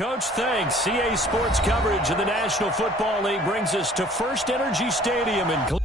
Coach. Thanks. CA Sports coverage of the National Football League brings us to First Energy Stadium in Cleveland.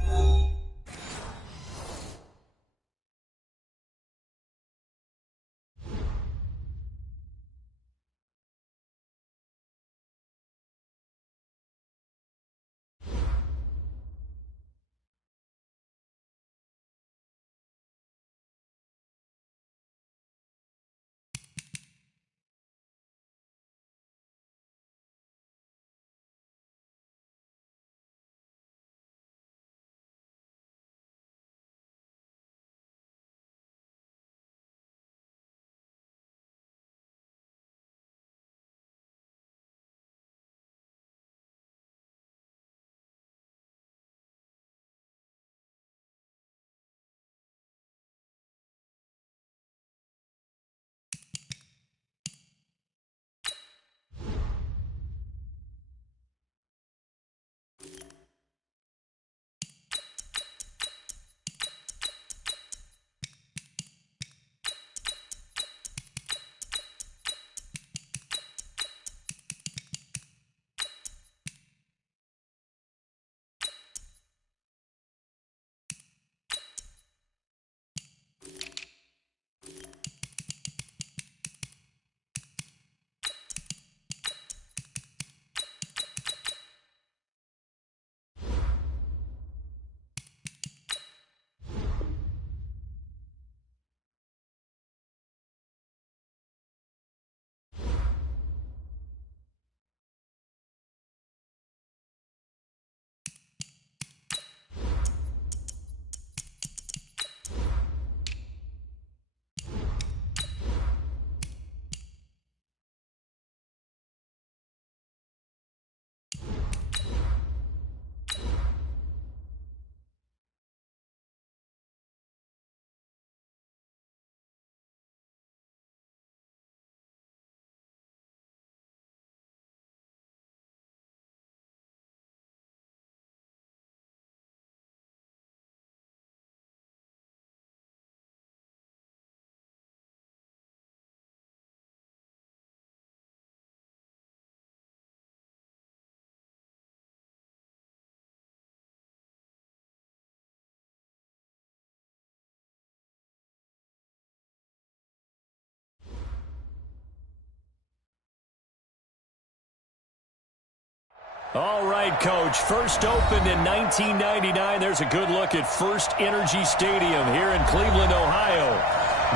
All right, Coach. First opened in 1999. There's a good look at First Energy Stadium here in Cleveland, Ohio.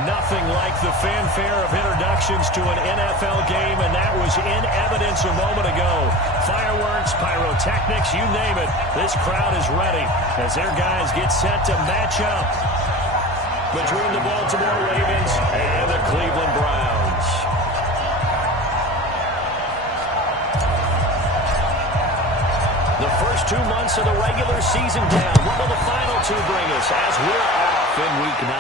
Nothing like the fanfare of introductions to an NFL game, and that was in evidence a moment ago. Fireworks, pyrotechnics, you name it. This crowd is ready as their guys get set to match up between the Baltimore Ravens and the Cleveland Browns. The first 2 months of the regular season down. What will the final two bring us as we're off in Week 9?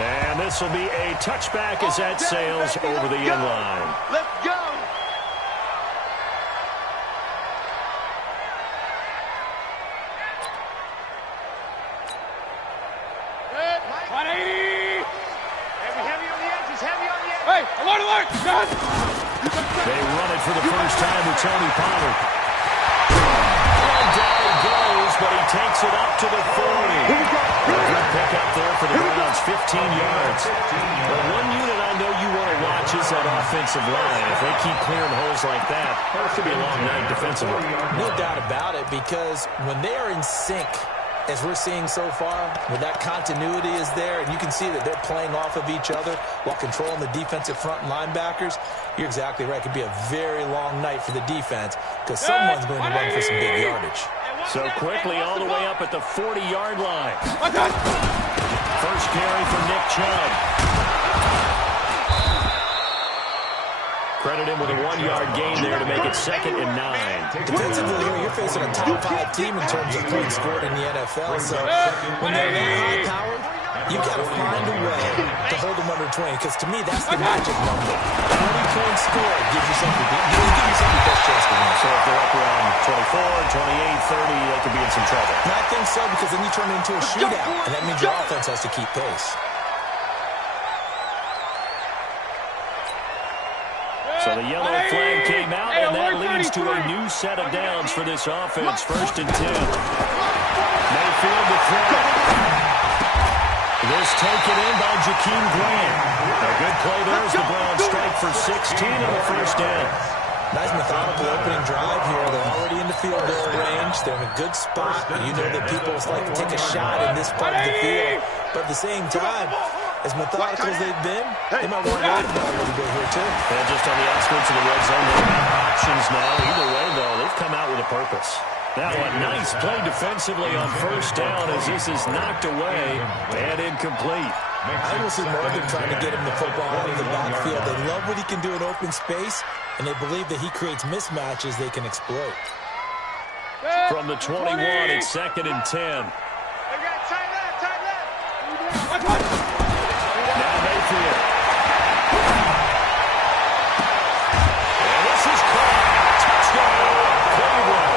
And this will be a touchback as that sails over the end line. Let's go! Good. 180! Heavy on the edges, heavy on the edges. Hey, alert, alert! Done! They run it for the first time with Tony Pollard. Down he goes, but he takes it up to the 40. A good pickup there for the Browns, 15 yards. Well, one unit I know you want to watch is that offensive line. If they keep clearing holes like that, it could be a long night defensively. No doubt about it, because when they are in sync, as we're seeing so far, when that continuity is there, and you can see that they're playing off of each other while controlling the defensive front linebackers, you're exactly right. It could be a very long night for the defense because someone's going to run for some big yardage. So quickly all the way up at the 40-yard line. First carry for Nick Chubb. Credit him with a 1-yard gain there to make it 2nd and 9. Defensively here, you're facing a top 5 team in terms of points scored in the NFL. So when they're that high-powered, you've got to find a way to hold them under 20, because to me, that's the magic number. 20 points scored gives you something. Give you something best chance to win. So if they're up around 24, 28, 30, they could be in some trouble. And I think so, because then you turn it into a shootout, and that means your offense has to keep pace. So So the yellow flag came out, and that leads to a new set of downs for this offense. 1st and 10. Mayfield to throw. This taken in by Jakeem Grant. A good play there as the Browns strike for 16 on the 1st down. Nice methodical opening drive here. They're already in the field goal range. They're in a good spot. You know that people like to take a shot in this part of the field. But at the same time, as methodical as they've been, they might want to run the ball a little bit here, too. And just on the outskirts of the red zone, they have options now. Either way, though, they've come out with a purpose. Now a nice play defensively on 1st down as this is knocked away and incomplete. I will see Morgan trying to get him the football out of the backfield. They love what he can do in open space, and they believe that he creates mismatches they can exploit. From the 21, it's 2nd and 10. Now Mayfield. And this is caught. Touchdown, Cleveland.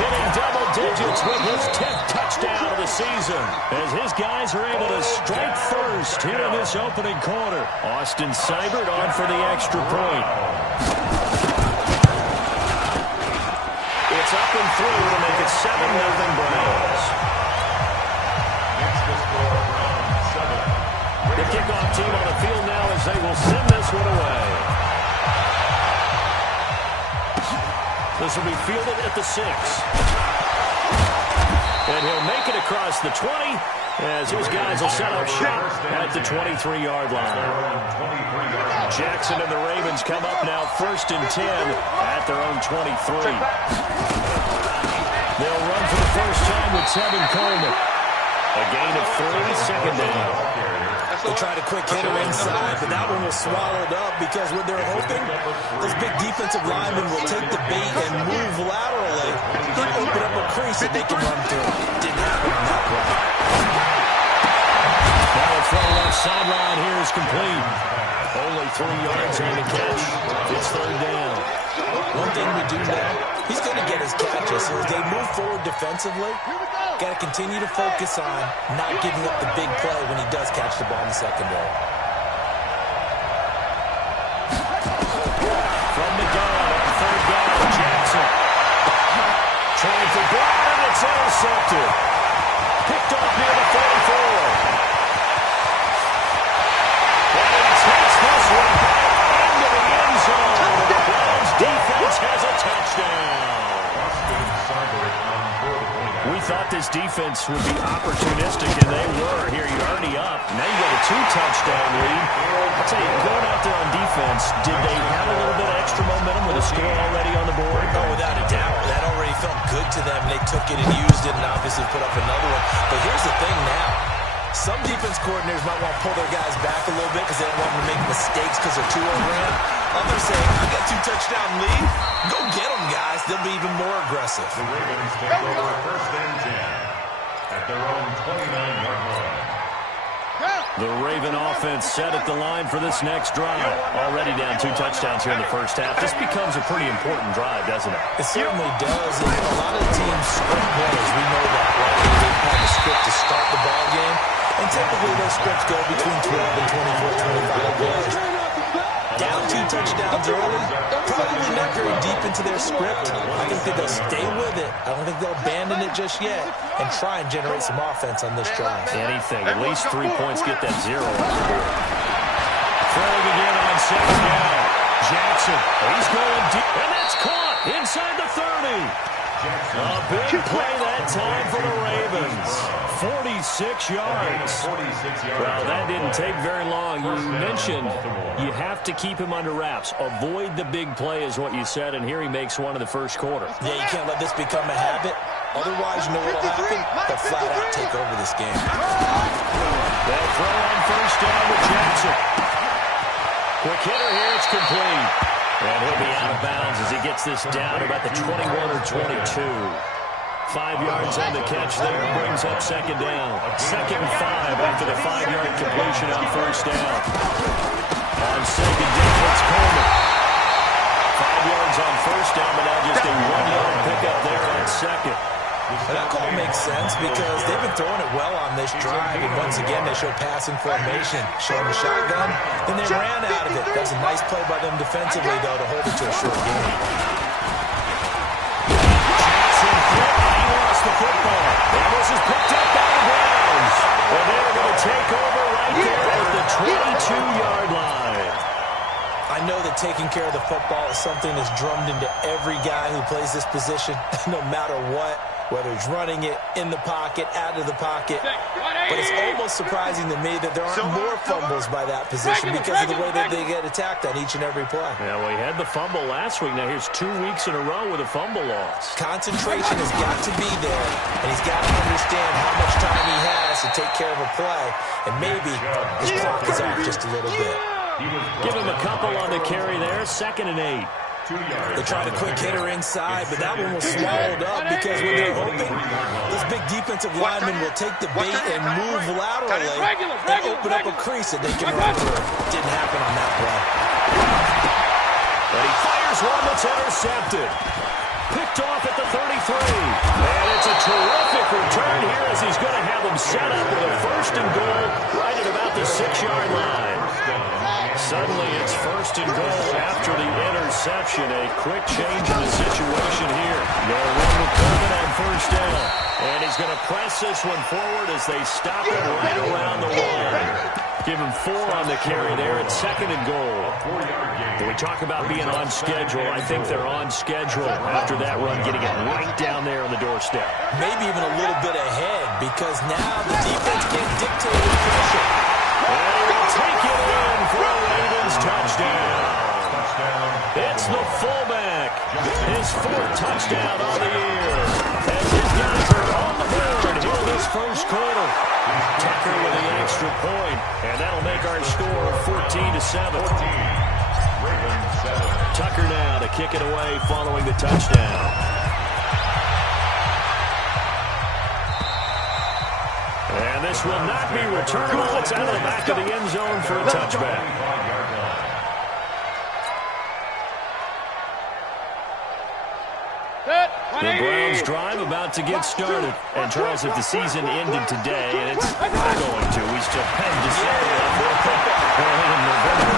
Hitting double digits with his 10th touchdown of the season as his guys are able to strike first here in this opening quarter. Austin Seibert on for the extra point. It's up and through to make it 7-0 Browns. The kickoff team on the field now as they will send this one away. This will be fielded at the 6. And he'll make it across the 20 as his guys will set up shop at the 23-yard line. Jackson and the Ravens come up now 1st and 10 at their own 23. They'll run for the first time with Tevin Coleman. A gain of 3, 2nd down. They tried a quick hitter inside, but that one was swallowed up because what they're hoping, those big defensive linemen will take the bait and move laterally and open up a crease that they can run through. Didn't happen on that play. Now the throw left sideline here is complete. Only 3 yards on the catch. It's 3rd down. One thing we do know, he's going to get his catches. So as they move forward defensively, got to continue to focus on not giving up the big play when he does catch the ball in the secondary. From the gun on 3rd down, Jackson. Trying for Brown, and it's intercepted. Picked off near the 44. And he takes this one back into the end zone. The Browns defense has a touchdown. We thought this defense would be opportunistic, and they were. Here, you're already up. Now you got a 2-touchdown lead. I'll tell you, going out there on defense, did they have a little bit of extra momentum with a score already on the board? Oh, without a doubt. That already felt good to them. They took it and used it and obviously put up another one. But here's the thing now. Some defense coordinators might want to pull their guys back a little bit because they don't want them to make mistakes because they're too overran. Others say, I got 2-touchdown lead. Go get them, guys. They'll be even more aggressive. The Ravens take over 1st and 10 at their own 29-yard line. The Raven offense set at the line for this next drive. Already down 2 touchdowns here in the first half. This becomes a pretty important drive, doesn't it? It certainly does. And a lot of the teams script plays. We know that, right? They have a script to start the ball game. And typically those scripts go between 12 and 24, 25 plays. Down 2 touchdowns early, probably not very deep into their script. I think that they'll stay with it. I don't think they'll abandon it just yet and try and generate some offense on this drive. Anything. At least 3 points, get that 0 on the board. Throwing again on 2nd down. Jackson, he's going deep, and that's caught inside the 30. A big play that time for the Ravens. 46 yards. Well, that didn't take very long. You mentioned you have to keep him under wraps. Avoid the big play is what you said, and here he makes one in the first quarter. Yeah, you can't let this become a habit. Otherwise, you know what will happen? They'll flat out take over this game. That throw on 1st down with Jackson. Quick hitter here, it's complete. And he'll be out of bounds as he gets this down about the 21 or 22. 5 yards on the catch there, brings up 2nd down. 2nd and 5 after the 5-yard completion on 1st down. On 2nd down, it's Coleman. 5 yards on 1st down, but now just a 1-yard pickup there on 2nd. Well, that call makes sense because they've been throwing it well on this drive, and once again they show passing formation, showing the shotgun, then they ran out of it. That was a nice play by them defensively, though, to hold it to a short game. He lost the football, and this is picked up by the Browns, and they're going to take over right there at the 22-yard line. I know that taking care of the football is something that's drummed into every guy who plays this position, no matter what, whether he's running it, in the pocket, out of the pocket. But it's almost surprising to me that there aren't more fumbles by that position because of the way that they get attacked on each and every play. Yeah, well, he had the fumble last week. Now here's 2 weeks in a row with a fumble loss. Concentration has got to be there, and he's got to understand how much time he has to take care of a play, and maybe his clock is off just a little bit. Give him a couple on the carry there, 2nd and 8. They tried a quick hitter inside, but that one was swallowed up because when they're open, this big defensive lineman will take the bait and move laterally and open up a crease that they can run through. Didn't happen on that play. But he fires one that's intercepted. Picked off at the 33. And it's a terrific return here as he's going to have them set up with a 1st and goal right at about the 6-yard line. Suddenly it's 1st and goal after the interception. A quick change in the situation here. They'll run with Coleman on 1st down. And he's going to press this one forward as they stop it right around the line. Give him 4 on the carry there at 2nd and goal. When we talk about being on schedule, I think they're on schedule after that run, getting it right down there on the doorstep. Maybe even a little bit ahead because now the defense can't dictate the pressure. And he will take it in for a Ravens touchdown. It's the fullback. His 4th touchdown on the year. As his guys are on the board here in this 1st quarter. Tucker with the extra point, and that'll make our score 14-7. Tucker now to kick it away following the touchdown. And this will not be returnable. It's out of the back of the end zone for a touchback. The Browns drive about to get started. And, Charles, if the season ended today, and it's not going to, we still have December in November,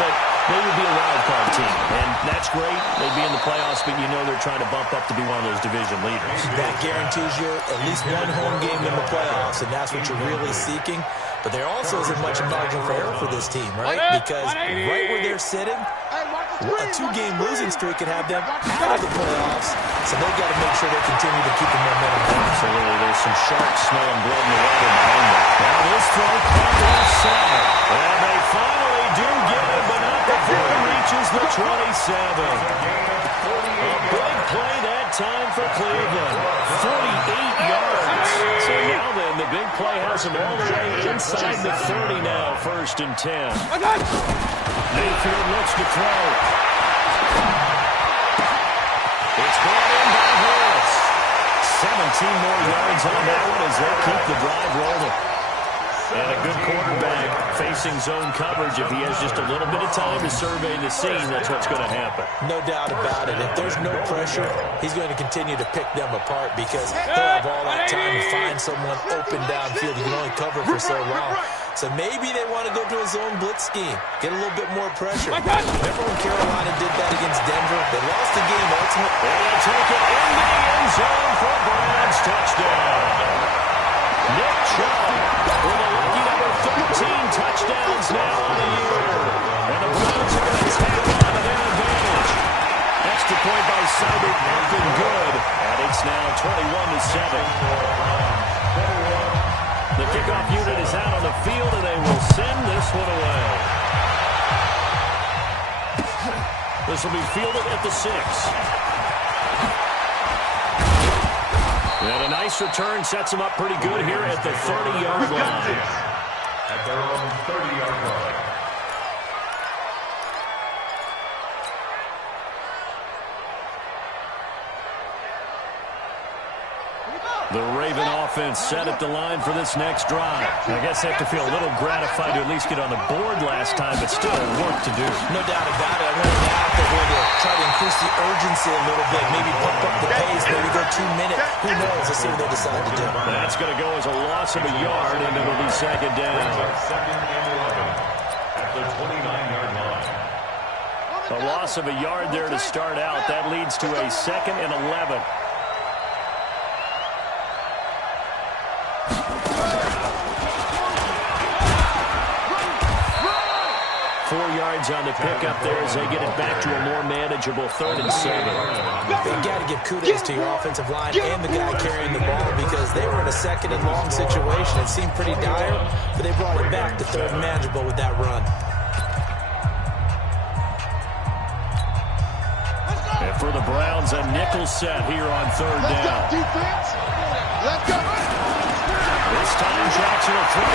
but they would be a wild card team. And that's great. They'd be in the playoffs, but you know they're trying to bump up to be one of those division leaders. That guarantees you at least one home game in the playoffs, and that's what you're really seeking. But there also isn't much margin for error for this team, right? Because right where they're sitting, a 2-game losing streak could have them out of the playoffs. So they've got to make sure they continue to keep the momentum going. Absolutely. There's some sharks smelling blood in the water behind them. Now this throw caught left side. And they finally do get it, but not before it reaches the 27. A big play that time for Cleveland. 48 yards. So now then, the big play has them all the way inside the 30 now, 1st and 10. Mayfield looks to throw. It's brought in by Harris. 17 more yards on that one as they keep the drive rolling. And a good quarterback facing zone coverage. If he has just a little bit of time to survey the scene, that's what's going to happen. No doubt about it. If there's no pressure, he's going to continue to pick them apart because he'll have all that time to find someone open downfield. He can only cover for so long. So maybe they want to go to a zone blitz scheme, get a little bit more pressure. Remember when Carolina did that against Denver? They lost the game ultimately. And they take it in the end zone for a Browns touchdown. Nick Chubb with a lucky number 13 touchdowns now on the year. And the Browns are going to tack on to their advantage. Extra point by Seibert, nothing good. And it's now 21-7. The kickoff unit is out on the field, and they will send this one away. This will be fielded at the 6. And a nice return sets them up pretty good here at the 30-yard line. At their own 30-yard line. The Raven offense set at the line for this next drive. I guess they have to feel a little gratified to at least get on the board last time, but still work to do. No doubt about it. I wonder now if they're going to try to increase the urgency a little bit, maybe pump up the pace, maybe go 2 minutes. Who knows? Let's see what they decide to do. That's going to go as a loss of a yard, and it'll be second down. Second and 11 at the 29-yard line. A loss of a yard there to start out. That leads to a second and 11. On the pickup there as they get it back to a more manageable 3rd and 7. They've got to give kudos to your offensive line and the guy carrying the ball because they were in a 2nd and long situation. It seemed pretty dire, but they brought it back to 3rd and manageable with that run. And for the Browns, a nickel set here on 3rd down. Let's go. This time Jackson will throw.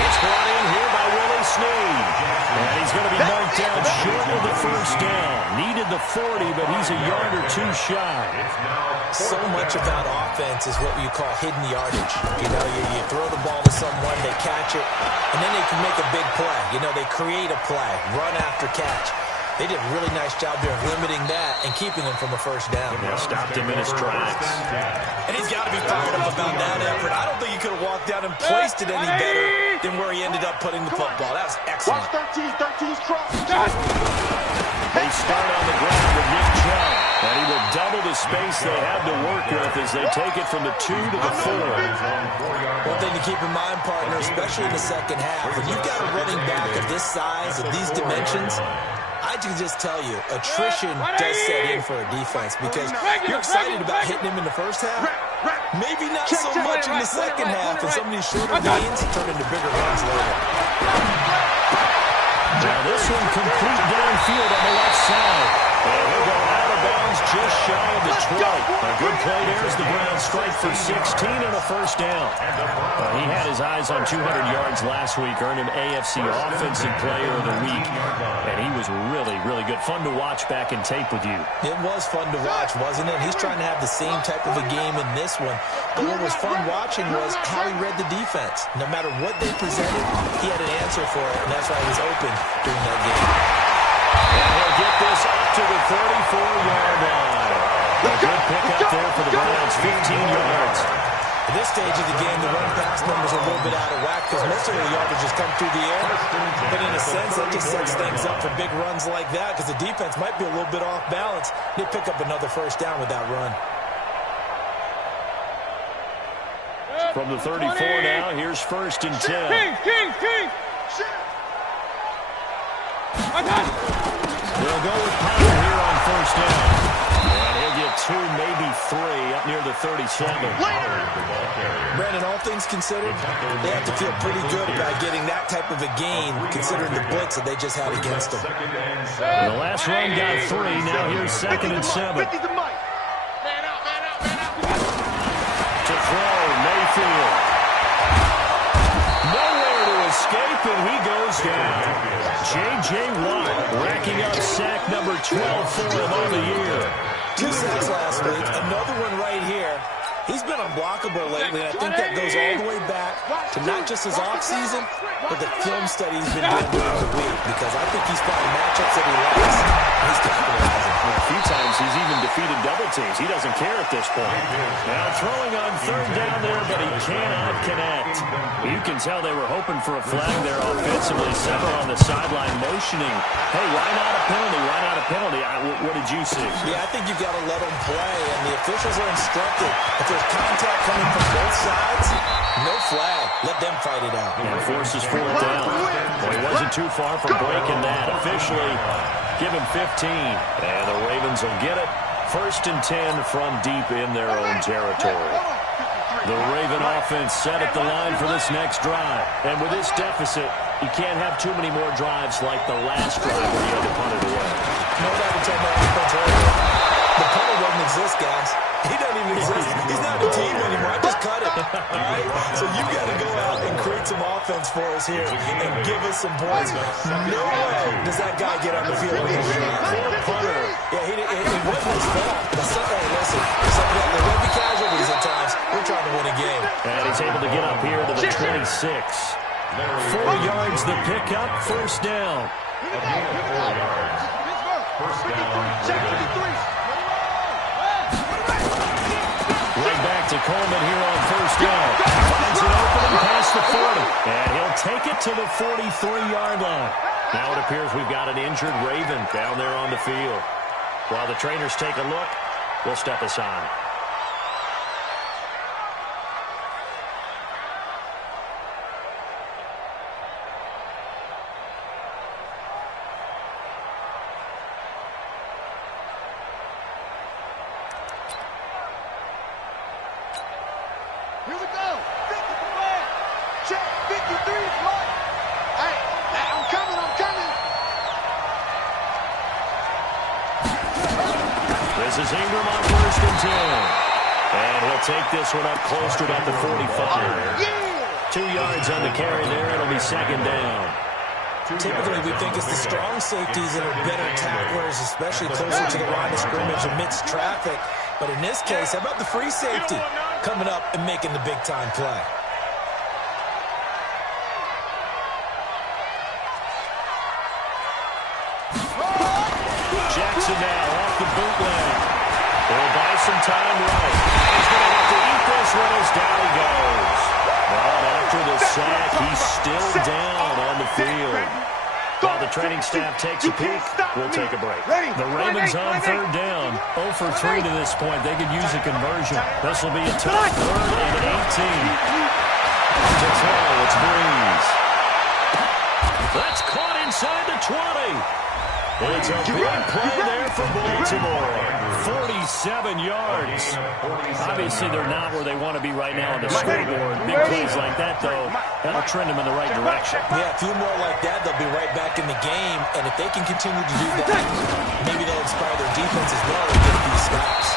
It's brought in here by Willie Snead. And he's going to be marked down short of the 1st down. Needed the 40, but he's a yard or 2 shy. So much about offense is what you call hidden yardage. You know, you throw the ball to someone, they catch it, and then they can make a big play. You know, they create a play, run after catch. They did a really nice job there of limiting that and keeping him from a 1st down. Yeah, stopped him in his tracks. And he's got to be fired up about that effort. I don't think he could have walked down and placed it any better than where he ended up putting the football. That was excellent. Watch 13's cross. They start on the ground with Nick Chubb. And he will double the space they have to work with as they take it from the 2 to the 4. One thing to keep in mind, partner, especially in the 2nd half, when you've got a running back of this size, of these dimensions, I can just tell you, attrition does set in for a defense because you're excited about hitting him in the 1st half. Maybe not so much in the 2nd half, and some of these shorter gains turn into bigger runs later. Now this one complete downfield on the left side. And he'll go out of bounds just shy of the 20. A good play there as the Browns strike for 16 and a 1st down. He had his eyes on 200 yards last week, earned an AFC Offensive Player of the Week. And he was really, really good. Fun to watch back in tape with you. It was fun to watch, wasn't it? He's trying to have the same type of a game in this one. But what was fun watching was how he read the defense. No matter what they presented, he had an answer for it, and that's why he was open during that game. And he'll get this up to the 34-yard line. A good pickup there for the Browns, 15 yards. At this stage of the game, the run-pass numbers are a little bit out of whack because most of the yardage has come through the air. But in a sense, that just sets things up for big runs like that because the defense might be a little bit off balance. They pick up another 1st down with that run. From the 34 now, here's 1st and 10. King. They'll go with Powell here on 1st down. And he'll get 2, maybe 3 up near the 37. Brandon, all things considered, they have to feel pretty good about getting that type of a gain considering the blitz that they just had against them. The last run got 3. Now here's 2nd and 7. To throw, Mayfield. Nowhere to escape, and he goes down. J.J. Watt racking up sack number 12 for him on the year. 2 sacks last week, another one right here. He's been unblockable lately, and I think that goes all the way back to not just his offseason, but the film study he's been doing during the week, because I think he's found matchups that he likes, and he's capitalizing. A few times he's even defeated double teams. He doesn't care at this point. Now throwing on 3rd down there, but he cannot connect. You can tell they were hoping for a flag there offensively. Several on the sideline motioning, hey, why not a penalty? Why not a penalty? What did you see? Yeah, I think you've got to let them play, and the officials are instructed. If there's contact coming from both sides, no flag. Let them fight it out. And forces 4th down. Well, he wasn't too far from breaking that. Officially, give him 15. And the Ravens will get it. 1st and 10 from deep in their own territory. The Raven offense set at the line for this next drive. And with this deficit, you can't have too many more drives like the last drive where you had to punt it away. No doubt to tell my offense earlier. The punter doesn't exist, guys. He doesn't even exist. He's not a team anymore. I just cut it. All right? So you got to go out and create some offense for us here and give us some points. No way does that guy get on the field with his shot. Poor punter. Yeah, it wasn't his fault. But hey, listen, there will be casualties at times. We're trying to win a game. And he's able to get up here to the 26. 4 yards the pickup, 1st down. First down. Check 53. Right back to Coleman here on first down. Finds it open past the 40. And he'll take it to the 43-yard line. Now it appears we've got an injured Raven down there on the field. While the trainers take a look, we'll step aside. Here we go. 50 for red. Check 53 is mine. Hey, I'm coming. This is Ingram on first and 10. And he'll take this one up close to about the 45. 2 yards on the carry there. It'll be second down. Typically, we think it's the strong safeties that are better tacklers, especially closer to the line of scrimmage amidst traffic. But in this case, how about the free safety coming up and making the big-time play? Jackson now off the bootleg. He'll buy some time right. He's going to have to eat this one as down he goes. Well, after the sack, he's still down on the field. While the training staff takes a peek, we'll take a break. The Ravens on third down. 0 for 3 to this point. They could use a conversion. This will be a tough 3rd and 18. To throw, it's Breeze. That's caught inside the 20. It's a big play there for Baltimore. 47 yards. Obviously, they're not where they want to be right now on the scoreboard. Big plays like that, though, that'll trend them in the right direction. Yeah, a few more like that, they'll be right back in the game. And if they can continue to do that, maybe they'll inspire their defense as well and get these stops.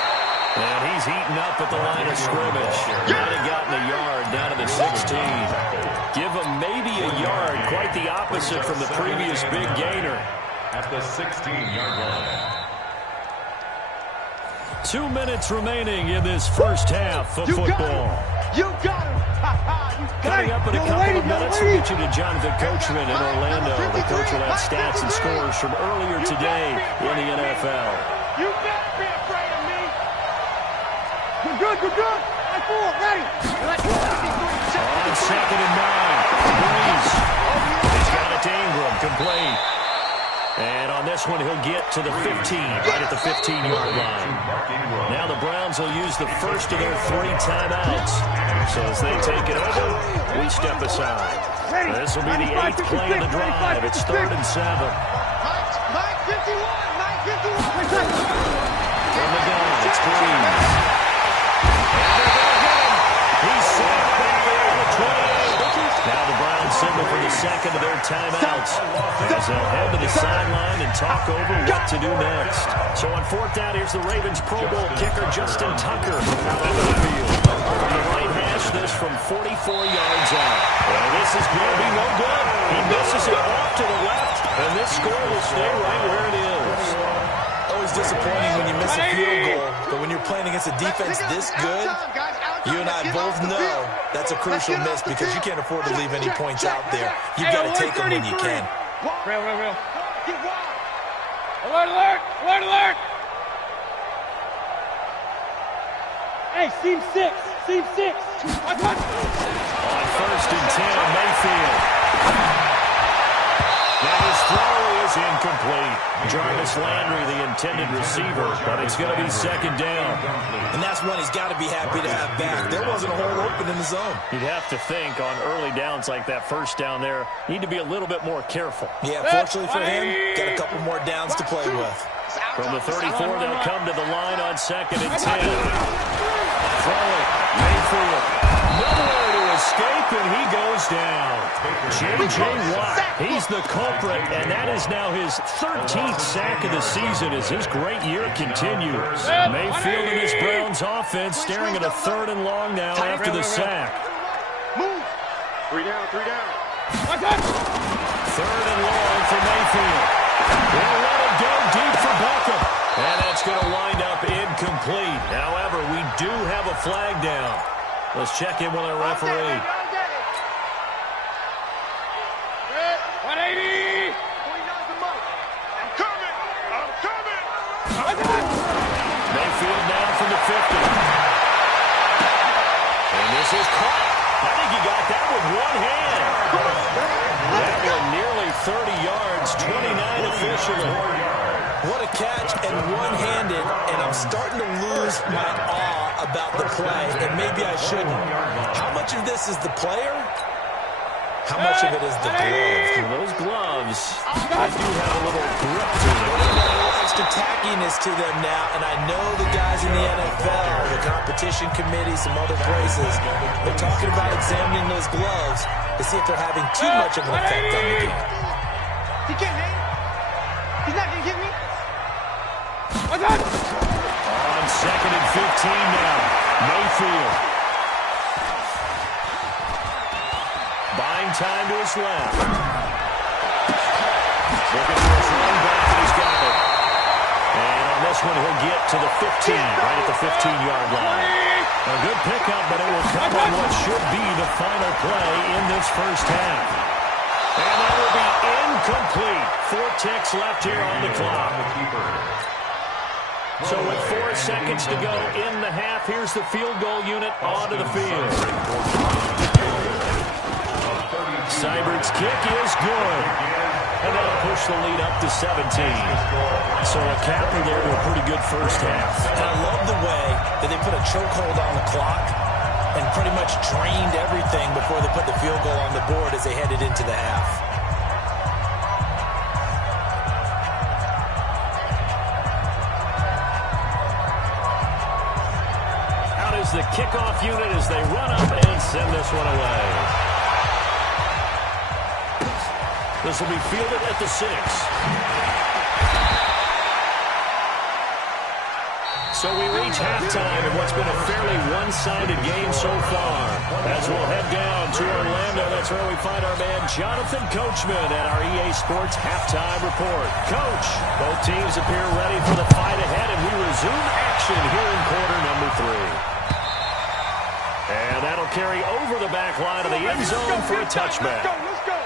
And he's heating up at the line of scrimmage. Might have gotten a yard down to the 16. Give him maybe a yard. Quite the opposite from the previous big gainer. At the 16-yard line. 2 minutes remaining in this first half of football. You got him. Coming up in a couple of minutes, we'll get you to Jonathan Coachman in Orlando. The coach will have stats and scores from earlier today in the NFL. You better be afraid of me. You're good. I'm full, ready. On second and 9, Breeze. He's got it to Ingram, complete. And on this one, he'll get to the 15, right at the 15-yard line. Now the Browns will use the first of their 3 timeouts. So as they take it over, we step aside. This will be the 8th play of the drive. It's 3rd and 7. Mike 51. From the gun, it's Breeze. He's sacked back there at the 28. Now the Browns signal for the second of their timeouts as they'll head to the sideline and talk over what to do next. So on 4th down, here's the Ravens Pro Bowl kicker Justin Tucker out of the field. He might hash this from 44 yards out. And this is going to be no good. He misses it off to the left, and this score will stay right where it is. Always disappointing when you miss a field goal, but when you're playing against a defense this good, you and I both know that's a crucial miss because you can't afford to leave any points out there. You've got to take them when you can. Real. Alert. Hey, seam 6. On 1st and 10, Mayfield. Now his throw is incomplete. Jarvis Landry, the intended receiver, but it's going to be second down. And that's one he's got to be happy to have back. There wasn't a hole open in the zone. You'd have to think on early downs like that first down there, need to be a little bit more careful. Yeah, fortunately for him, got a couple more downs to play with. From the 34, they'll come to the line on 2nd and 10. Throw it, Mayfield. Nowhere to escape, and he goes down. J.J. Watt, he's the culprit, and that is now his 13th sack of the season as his great year continues. Mayfield and his Browns offense staring at a 3rd and long now after the sack. Move. 3 down. 3rd and long for Mayfield. They'll let it go deep for Beckham. And that's going to wind up incomplete. However, we do have a flag down. Let's check in with our referee. 180. I'm coming. Mayfield now from the 50. And this is caught. I think he got that with one hand. That one nearly 30 yards, 29 officially. What a catch and one-handed, and I'm starting to lose my awe about the play, and maybe I shouldn't. How much of this is the player? How much of it is the glove? Those gloves, they do have a little grip to them. A little extra tackiness to them now, and I know the guys in the NFL, the competition committee, some other places, they're talking about examining those gloves to see if they're having too much of an effect on the game. He can't hang. He's not going to get me. On 2nd and 15 now. Mayfield. Buying time to his left. Looking for his run back, and he's got it. And on this one, he'll get to the 15, right at the 15-yard line. A good pickup, but it will come on what should be the final play in this first half. And that will be incomplete. 4 ticks left here on the clock. So with 4 seconds to go in the half, here's the field goal unit onto the field. Seibert's kick is good. And that'll push the lead up to 17. So a capper there to a pretty good first half. And I love the way that they put a chokehold on the clock and pretty much drained everything before they put the field goal on the board as they headed into the half. The kickoff unit as they run up and send this one away. This will be fielded at the 6. So we reach halftime in what's been a fairly one-sided game so far. As we'll head down to Orlando, that's where we find our man Jonathan Coachman at our EA Sports Halftime Report. Coach, both teams appear ready for the fight ahead, and we resume action here in quarter number 3. And that'll carry over the back line of the end zone for a touchback. Let's go.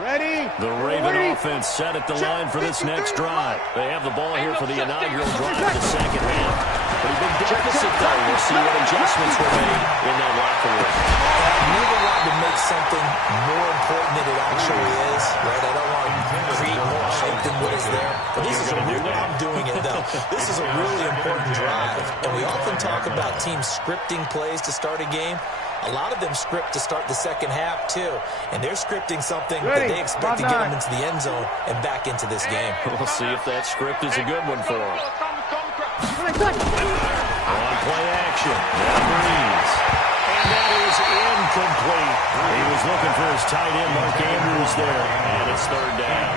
Ready? The Raven offense set at the line for this next drive. They have the ball here for the inaugural drive of the second half. Pretty big deficit, though. We'll see what adjustments were made in that locker room. I never want to make something more important than it actually is, right? I don't want to create more hype than what is there. But this is I'm doing it, though. This is a really important drive. And we often talk about teams scripting plays to start a game. A lot of them script to start the second half, too. And they're scripting something that they expect to get them into the end zone and back into this game. We'll see if that script is a good one for them. On play action. Now Breeze. And that is incomplete. He was looking for his tight end, Mark Andrews, there. And it's third down.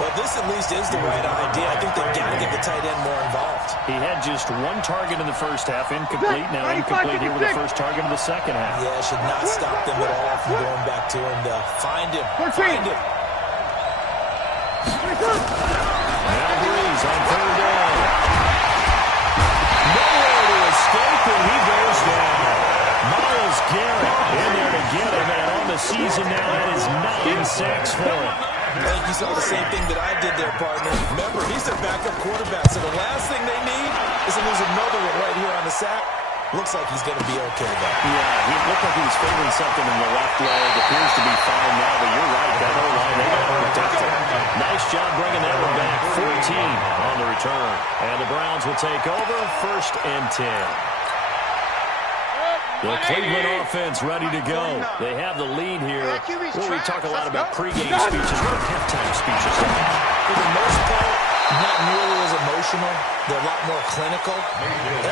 Well, this at least is the right idea. I think they've got to get the tight end more involved. He had just 1 target in the first half, incomplete. Now incomplete here with the first target in the second half. Yeah, should not stop them at all from going back to him to find him. Find him. Now Breeze on third down. Nowhere to escape, and he goes down. Myles Garrett in there to get him, and on the season now, that is 9 sacks for him. I think you saw the same thing that I did there, partner. Remember, he's their backup quarterback, so the last thing they need is to lose another one right here on the sack. Looks like he's going to be okay, though. Yeah, he looked like he was favoring something in the left leg. Appears to be fine now, but you're right. That O-line, they got to protect him. Nice job bringing that one back. 14 on the return. And the Browns will take over, 1st and 10. The Cleveland offense ready to go. They have the lead here. Well, we talk a lot about pregame speeches. What are halftime speeches like? For the most part, not nearly as emotional. They're a lot more clinical.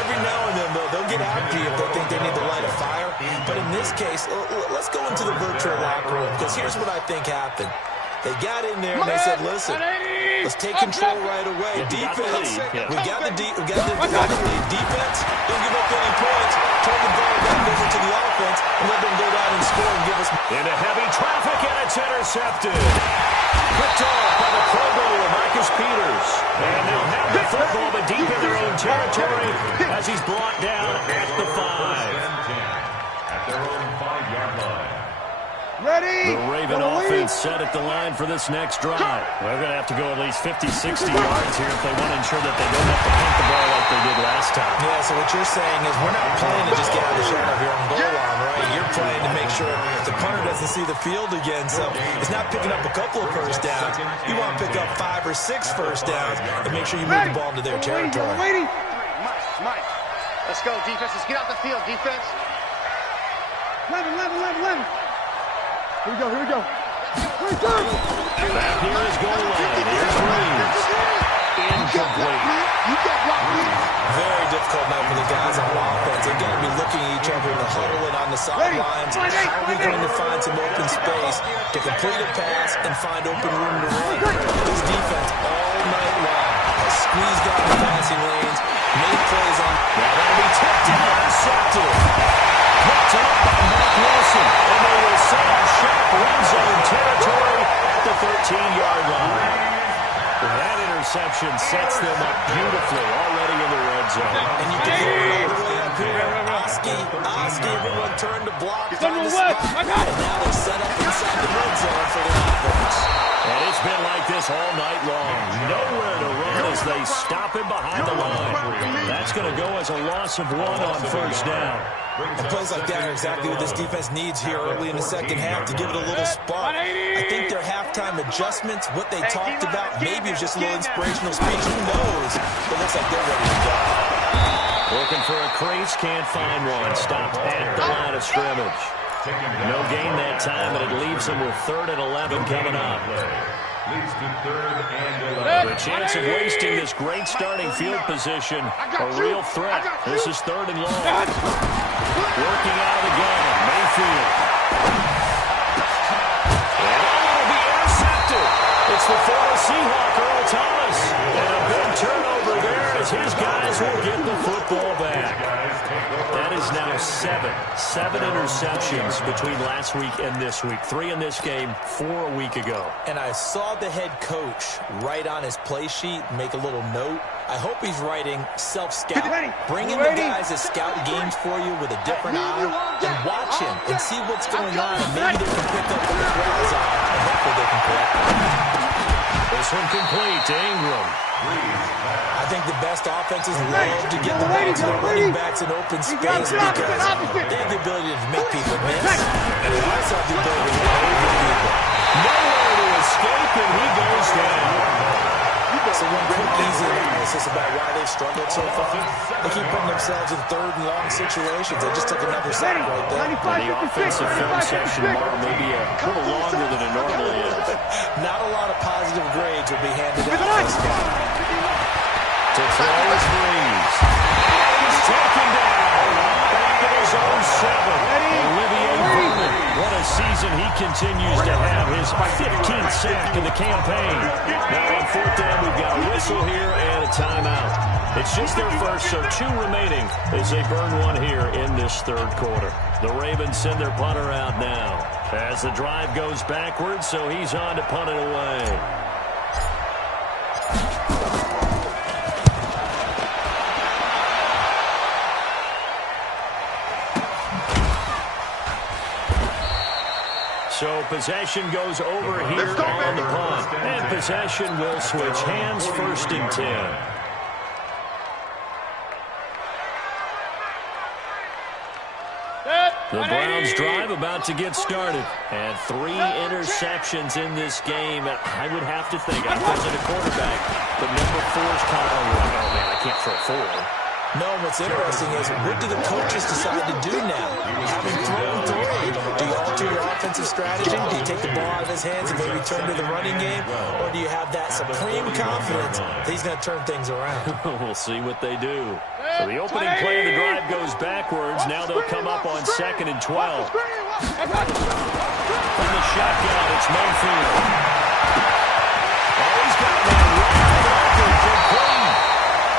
Every now and then, though, they'll get after you if they think they need to light a fire. But in this case, let's go into the virtual locker room, because here's what I think happened. They got in there and they said, listen, let's take control right away. Defense, we got the lead. Defense, don't give up any points. Turn the ball back over to the offense and let them go down and score and give us... Into heavy traffic, and it's intercepted. Picked off by the Pro Bowler, Marcus Peters. And they'll have the football, but deep in their own territory as he's brought down at the 5. At their own 5. The Raven offense set at the line for this next drive. They're going to have to go at least 50, 60 yards here if they want to ensure that they don't have to punt the ball like they did last time. Yeah, so what you're saying is we're not playing to just get out of the shadow of your own goal line, right? You're playing to make sure the punter doesn't see the field again. So it's not picking up a couple of first downs. You want to pick up 5 or 6 first downs and make sure you move the ball into their territory. Mike, let's go, defense. Let's get out the field, defense. 11. Here we go. Back here is goal line. Here's Reeves. Incomplete. Very difficult night for the guys on offense. They're going to be looking at each other in the huddle and on the sidelines. How are we going to find some open space to complete a pass and find open room to run? This defense all night long has squeezed down the passing lanes, made plays on. Now that'll be tipped and intercepted. Picked up by Mark Wilson, and they will set up shop red zone territory at the 13-yard line. That interception sets them up beautifully already in the red zone. And you can go all the way up here. Oski, everyone turned to block, find the spot, and now they're set up inside the red zone for the offense. And it's been like this all night long. Nowhere to run as they stop him behind the line. That's going to go as a loss of 1 on first down. And plays like that are exactly what this defense needs here early in the second half to give it a little spark. I think their halftime adjustments, what they talked about, maybe it was just a little inspirational speech. Who knows? It looks like they're ready to go. Looking for a crease, can't find one. Stopped at the line of scrimmage. No gain that time, but it leaves them with 3rd and 11 coming up. Leads to 3rd and 11. The chance of wasting this great starting field position, a real threat. This is 3rd and long. Working out again, Mayfield. And will be intercepted. It's the former Seahawk, Earl Thomas. And a big turnover there as his guys will get the football back. That is now 7 interceptions between last week and this week. 3 in this game, 4 a week ago. And I saw the head coach write on his play sheet, make a little note. I hope he's writing self-scout. Bring in the guys that scout games for you with a different eye and watch him and see what's going on. And maybe they can pick up what the crowd's on and hopefully they can correct it. This one complete to Ingram. I think the best offenses love to get the ball to their running backs in open space because they have the ability to make people miss. And they also have the ability to run over people. Nowhere to escape, and he goes down. So one quick, easy analysis about why they've struggled so far. They keep putting themselves in 3rd and long situations. They just took another sack right there. And the offensive film section tomorrow may be a little longer than it normally is. Not a lot of positive grades will be handed out this game. To throw is Breeze. He's taken down. Back at his own 7. Olivier Vernon. What a season he continues to have. His 15th sack in the campaign. Now on 4th down, we've got a whistle here and a timeout. It's just their first, so 2 remaining as they burn 1 here in this 3rd quarter. The Ravens send their punter out now as the drive goes backwards, so he's on to punt it away. So possession goes over here on the punt. And possession will switch hands, 1st and 10. The Browns drive about to get started. And 3 interceptions in this game. I would have to think, I wasn't a quarterback, but number 4 is kind of, oh man, I can't throw 4. No, what's interesting is what do the coaches decide to do now? Having thrown 3, do you alter your offensive strategy? Do you take the ball out of his hands and maybe turn to the running game? Or do you have that supreme confidence that he's going to turn things around? We'll see what they do. So the opening play of the drive goes backwards. Now they'll come up on 2nd and 12. From the shotgun, it's Mayfield. Oh, he's got a man right open, complete.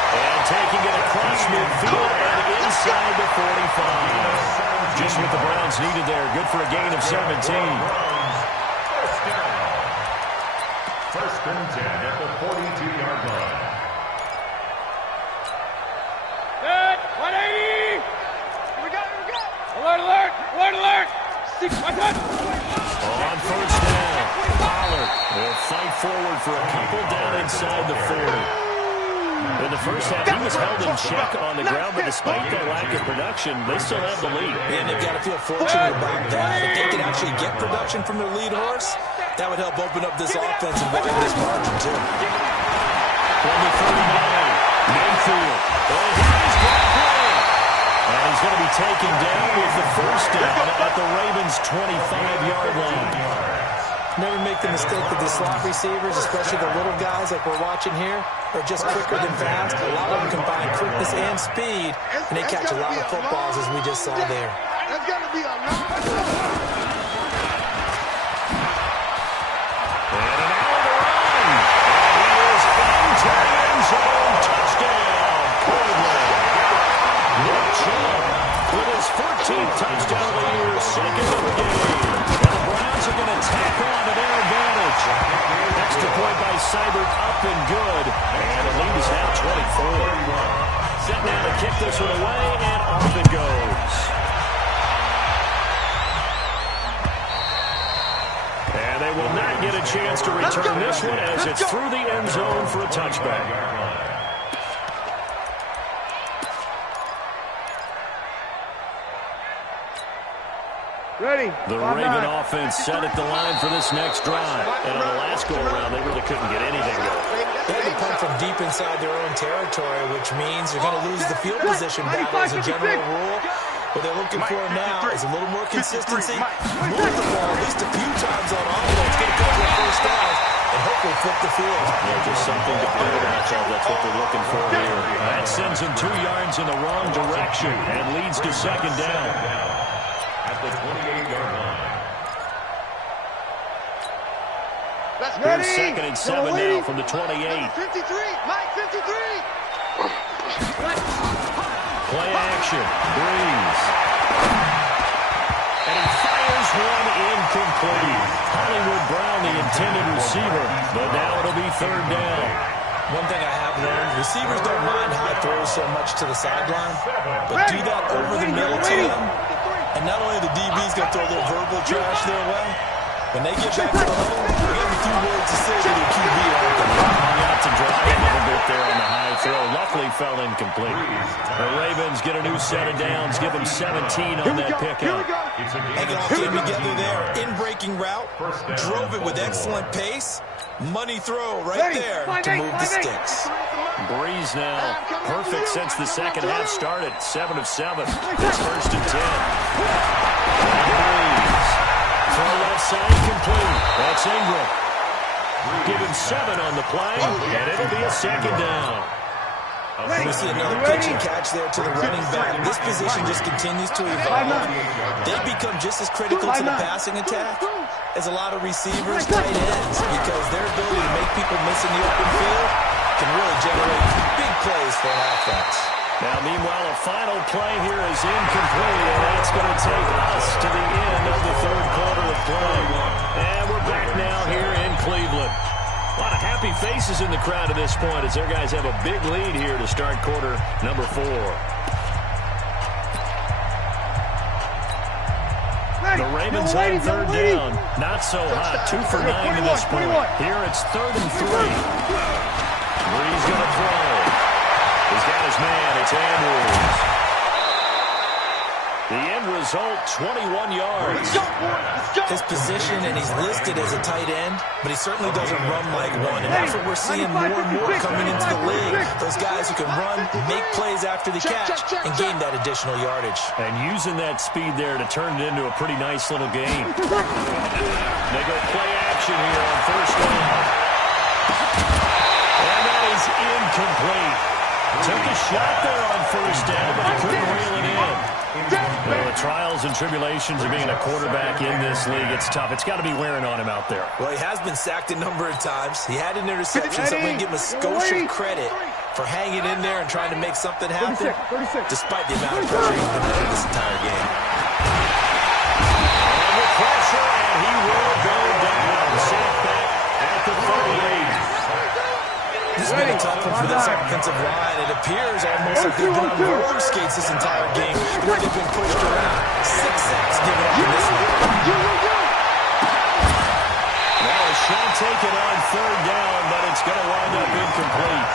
And taking it across midfield and inside the 45. Just what the Browns needed there. Good for a gain of 17. First and 10 at the 42-yard line. Good. 180. Here we go. Alert. On On first down, Pollard will fight forward for a couple down inside the 40. In the first half, he was held in check on the ground, but despite that lack of production, they still have the lead. And they've got to feel fortunate about that. If they can actually get production from their lead horse, that would help open up this offense and widen this margin, too. From the 39, Mayfield. Oh, he's grappling. And he's going to be taken down with the first down at the Ravens' 25-yard line. Never make the mistake that the slot receivers, especially the little guys like we're watching here, are just quicker than fast. A lot of them combine quickness and speed, and they catch a lot of footballs, as we just saw there. That's got to be a lot. And an hour to run. And he is into the end zone. Touchdown, Cleveland. Nick Chubb with his 14th touchdown of the year, second of the game. And the Browns are going to tack on to their advantage. Extra point by Seibert, up and good. And the lead is now 24. Set now to kick this one away, and off it goes. And they will not get a chance to return this one as it's through the end zone for a touchback. Ready. The Raven offense set at the line for this next drive. And on the last go-around, they really couldn't get anything going. They had to punt from deep inside their own territory, which means they're going to lose the field position battle as a general rule. What they're looking for now is a little more consistency. Move the ball at least a few times on offense, get a couple of first downs, and hopefully flip the field. Yeah, just something to build on. That's what they're looking for here. That sends them 2 yards in the wrong direction and leads to second down. At the 28-yard line. Here's second and 7 now from the 28. 53, Mike, 53. Play action, Breeze. And he fires one incomplete. Hollywood Brown, the intended receiver, but now it'll be third down. One thing I have learned, receivers don't mind high throws so much to the sideline, but do that over the middle to them. And not only the DB's going to throw their verbal trash their way, when they get back to the huddle, they're getting a few words to say to their QB. Got to drive a little bit there on the high throw. Luckily fell incomplete. The Ravens get a new set of downs, give them 17 on that pickup. And it all came together there. In-breaking route, drove it with excellent pace. Money throw right there to move the sticks. Breeze now perfect since the second half started. 7 of 7. It's first and 10. Breeze. Throw left side complete. That's Ingram. Give him 7 on the play, and it'll be a second down. We see another pitch and catch there to the running back. This position just continues to evolve. They become just as critical to the passing attack as a lot of receivers, tight ends, because their ability to make people miss in the open field can really generate big plays for an offense. Now, meanwhile, a final play here is incomplete, and that's going to take us to the end of the third quarter of play. And we're back now here in Cleveland. A lot of happy faces in the crowd at this point as their guys have a big lead here to start quarter number 4. The Ravens on third down. Not so hot. 2 for 9 to this point. Here it's 3rd and 3. Breeze going to throw. He's got his man. It's Andrews. The end result, 21 yards. His position, and he's listed as a tight end, but he certainly doesn't run like one. And that's what we're seeing more and more coming into the league. Those guys who can run, make plays after the catch, and gain that additional yardage. And using that speed there to turn it into a pretty nice little game. They go play action here on first down. And that is incomplete. Took a shot there on first down, but he couldn't reel it in. Well, the trials and tribulations of being a quarterback in this league, it's tough. It's got to be wearing on him out there. Well, he has been sacked a number of times. He had an interception, so I'm going to give him a skosh of credit for hanging in there and trying to make something happen, despite the amount of pressure he's been under this entire game. And the pressure, and he will go down. Set back at the 38. This has been a tough one for this offensive line. It appears almost like they've been on roller skates this entire game, the way they've been pushed around. 6 sacks given up in this one. Trying to take it on third down, but it's going to wind up incomplete.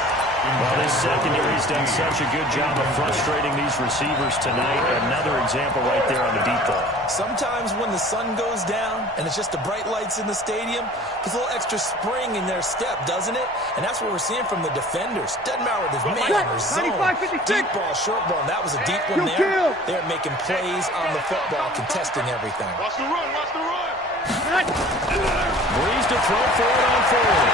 Well, this secondary's done such a good job of frustrating these receivers tonight. Another example right there on the deep ball. Sometimes when the sun goes down and it's just the bright lights in the stadium, there's a little extra spring in their step, doesn't it? And that's what we're seeing from the defenders. Doesn't matter whether it's man or zone. Deep ball, short ball, and that was a deep one there. They're making plays on the football, contesting everything. Watch the run, watch the run. Breeze to throw forward on forward.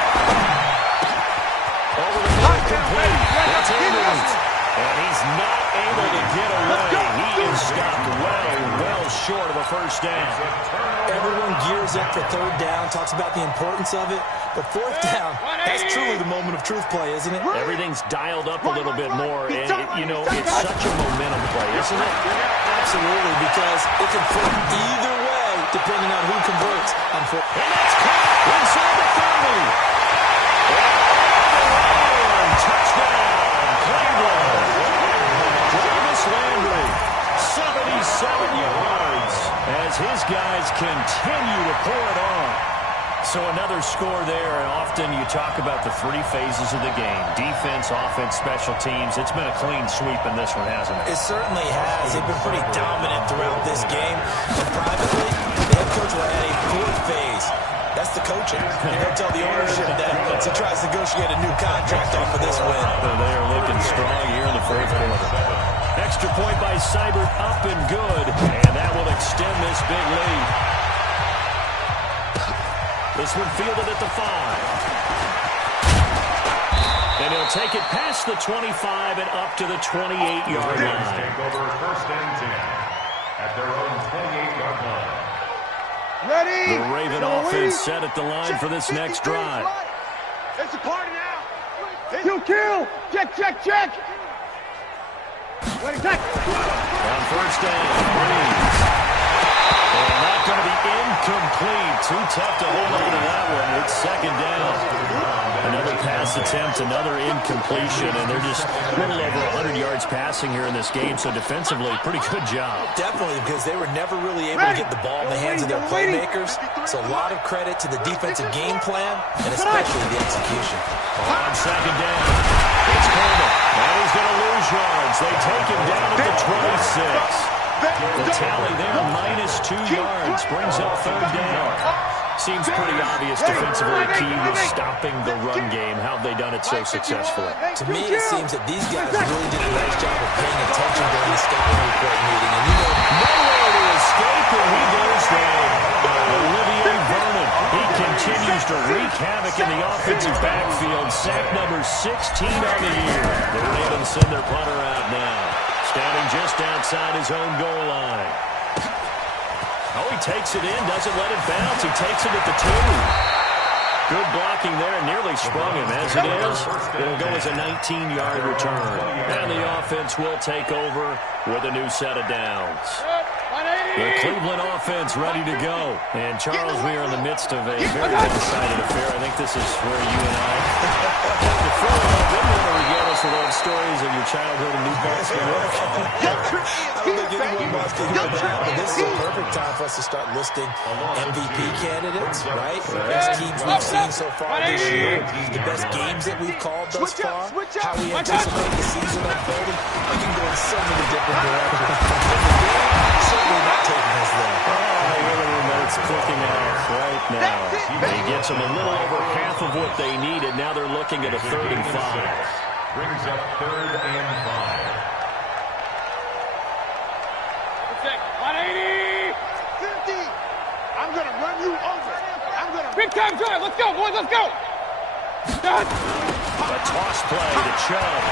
Over the middle, complete. That's Andrews. And he's not able to get away. He is stopped well short of a first down. Everyone gears up for third down, talks about the importance of it. But fourth down, that's truly the moment of truth play, isn't it? Everything's dialed up a little bit more. And, it's such a momentum play, isn't it? Absolutely, because it can flip either way depending on who converts on fourth. And that's caught inside the 30. Touchdown, Cleveland. Jarvis Landry, 77 yards, as his guys continue to pour it on. So another score there, and often you talk about the three phases of the game. Defense, offense, special teams. It's been a clean sweep in this one, hasn't it? It certainly has. They've been pretty dominant throughout this game. And privately, the head coach will add a fourth phase. That's the coaching. And he'll tell the ownership that once he tries to negotiate a new contract off of this win. So they are looking strong here in the fourth quarter. Extra point by Seibert, up and good. And that will extend this big lead. This one fielded at the 5. And he'll take it past the 25 and up to the 28-yard line. Take over first and 10 at their own 28-yard line. Ready? The Raven offense set at the line for this next drive. It's a party now. Kill. Check. Ready, check. On first down, Breeze. And not going to be incomplete. Too tough to hold on to that one. It's second down. Another pass attempt, another incompletion, and they're just a little over 100 yards passing here in this game. So defensively, pretty good job. Definitely, because they were never really able to get the ball in the hands of their playmakers. So a lot of credit to the defensive game plan, and especially the execution. On second down, it's Coleman. And he's going to lose yards. They take him down at the 26. The tally there, -2 yards, brings up third down. Seems pretty obvious defensively key was stopping the run game. How have they done it so successfully? To me, it seems that these guys really did a nice job of paying attention during the scouting report meeting. And nowhere to escape, and he goes down. Olivier Vernon, he continues to wreak havoc in the offensive backfield. Sack number 16 on the year. The Ravens send their punter out now. Standing just outside his own goal line. Oh, he takes it in, doesn't let it bounce. He takes it at the 2. Good blocking there, and nearly sprung him. As it is, it'll go as a 19-yard return. And the offense will take over with a new set of downs. The Cleveland offense ready to go. And, Charles, we are in the midst of a very one-sided affair. I think this is where you and I didn't want to regale us with old stories of your childhood in New Mexico. I don't think anyone wants to hear that, but this is a perfect time for us to start listing MVP candidates, right? The best teams we've seen so far this year, the best games that we've called thus far, how we anticipate the season unfolding. We can go in so many different directions. Certainly not taking us there. It's clicking off right now. He gets them a little over half of what they needed. Now they're looking at a 3rd and 5. Brings up 3rd and 5. 180! 50! I'm going to run you over. Big time drive. Let's go, boys. Let's go. A toss play to Chubb.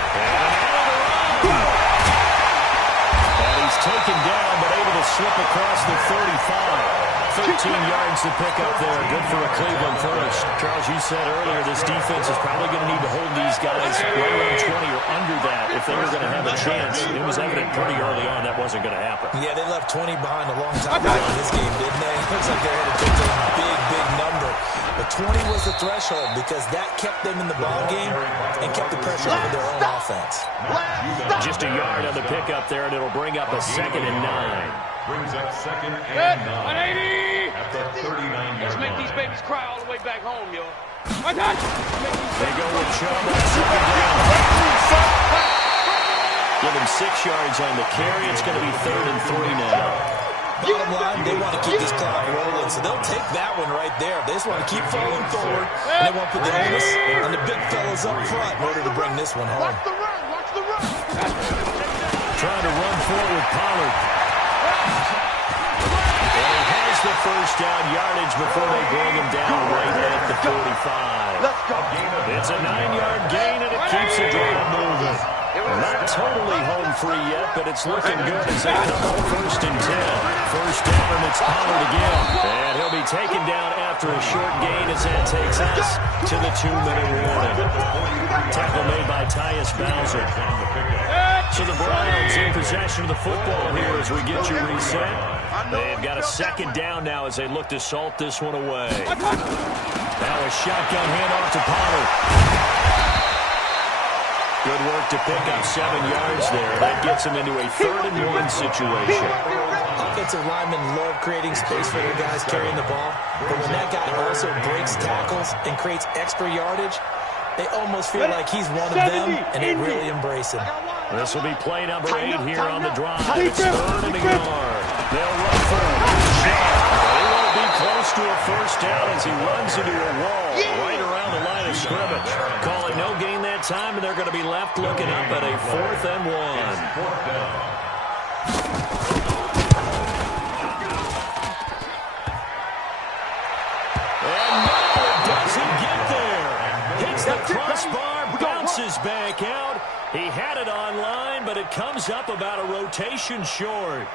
And he's taken down, but able to slip across the 35. 13 yards to pick up there. Good for a Cleveland first. Charles, you said earlier this defense is probably going to need to hold these guys right around 20 or under that if they were going to have a chance. It was evident pretty early on that wasn't going to happen. Yeah, they left 20 behind a long time ago in this game, didn't they? Looks like they had to take a big number. But 20 was the threshold because that kept them in the ball game and kept the pressure over their own offense. Just a yard on the pickup there, and it'll bring up a 2nd and 9. brings up second and 9 at the 39-yard Let's make line. these babies cry all the way back home, yo. They go with Chubb on second down. Give him 6 yards on the carry. It's going to be 3rd and 3 now. Bottom line, they want to keep this clock rolling, so they'll take that one right there. They just want to keep falling forward, and they won't put the onus on the big fellas up front in order to bring this one home. Watch the run. Watch the run. Trying to run forward, Pollard. And he has the first down yardage before they bring him down right at the 45. Let's go. It's a 9-yard gain, and it keeps the drive moving. Not totally home free yet, but it's looking good as they come on 1st and 10. First down, and it's Pollard again. And he'll be taken down after a short gain as that takes us to the 2-minute warning. Tackle made by Tyus Bowser. So the Browns in possession of the football here as we get you reset. They've got a second down now as they look to salt this one away. Now a shotgun handoff to Pollard. Good work to pick up 7 yards there. That gets him into a 3rd and 1 situation. Offensive linemen love creating space for their guys carrying the ball, but when that guy also breaks tackles and creates extra yardage, they almost feel like he's one of them, and they really embrace him. This will be play number 8 here on the drive. It's 3rd and a yard. They'll run for him. He won't be close to a first down as he runs into a wall right around the line of scrimmage. Calling no gain that time, and they're going to be left looking up at a 4th and 1. And no, it doesn't get there. Hits the crossbar, bounces back out. He had it online, but it comes up about a rotation short.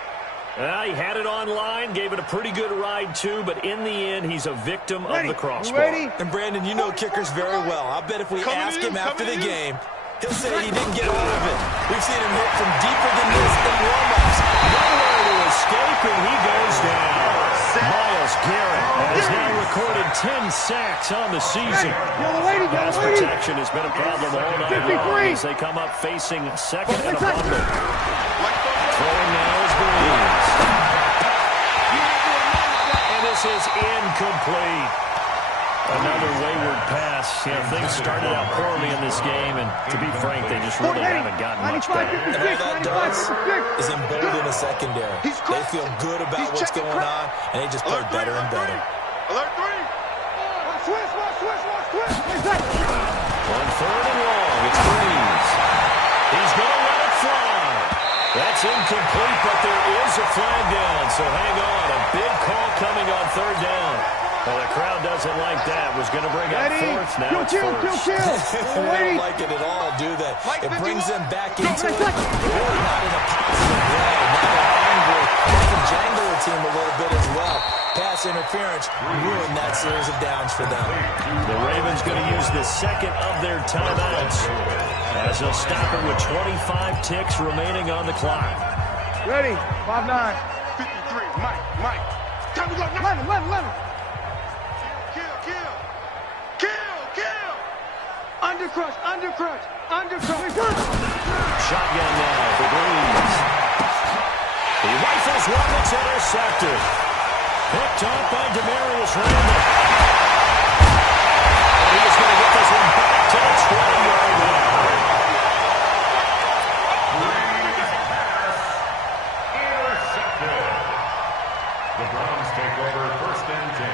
He had it online, gave it a pretty good ride too, but in the end, he's a victim of the crossbar. And Brandon, you know kickers very well. I bet if we ask him after the game, he'll say he didn't get all of it. We've seen him hit from deeper than this in warm-ups. Nowhere to escape, and he goes down. Myles Garrett has now recorded 10 sacks on the season. Pass protection has been a problem all night long as they come up facing 2nd and a bundle. Throwing now is Breeze. And this is incomplete. Another wayward pass. Things started out poorly in this game, and to be frank, they just really haven't gotten much better. And all that does is embolden the secondary. They feel good about what's going on, and they just play better and better. Alert 3. Watch switch. On 3rd and long, it's Breeze. He's going to let it fly. That's incomplete, but there is a flag down, so hang on. A big call coming on 3rd down. Well, the crowd doesn't like that. Was going to bring up 4th, now it's 1st. They don't like it at all, do they? It brings them back into it, really not in a positive way. Now they're angry. They can jangle the team a little bit as well. Pass interference ruined that series of downs for them. The Ravens going to use the 2nd of their timeouts as they'll stop it with 25 ticks remaining on the clock. Ready. 5-9. 53. Mike. Time to go. 11. Kill. Undercrush. Shotgun now for Breeze. He rifles one that's intercepted. Picked off by Demarius Randall. He is going to get this one back to the 20-yard line. Intercepted. The Browns take over 1st and 10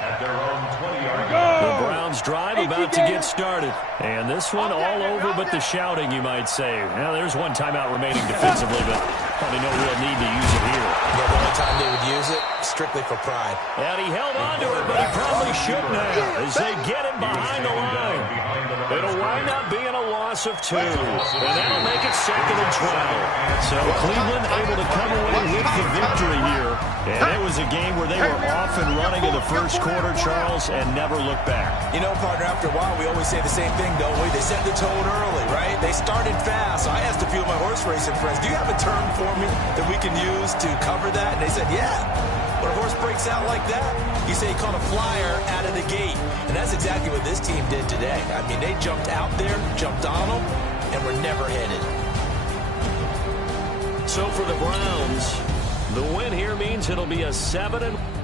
at their own 20-yard line. The Browns drive about to get started. And this one all over but the shouting, you might say. Now, there's one timeout remaining defensively, but probably no real need to use it here. Yeah, the only time they would use it, strictly for pride. And he held on to it, but he probably shouldn't have as they get him behind the line. It'll wind up being a loss of 2, and that'll make it 2nd and 12. So Cleveland able to come away with the victory here. And it was a game where they were off and running in the first quarter, Charles, and never looked back. You know, partner, after a while, we always say the same thing, don't we? They set the tone early, right? They started fast. So I asked a few of my horse racing friends, do you have a term for me that we can use to cover that? And they said, yeah. When a horse breaks out like that, you say he caught a flyer out of the gate. And that's exactly what this team did today. I mean, they jumped out there, jumped on them, and were never headed. So for the Browns, the win here remains. It'll be a 7-.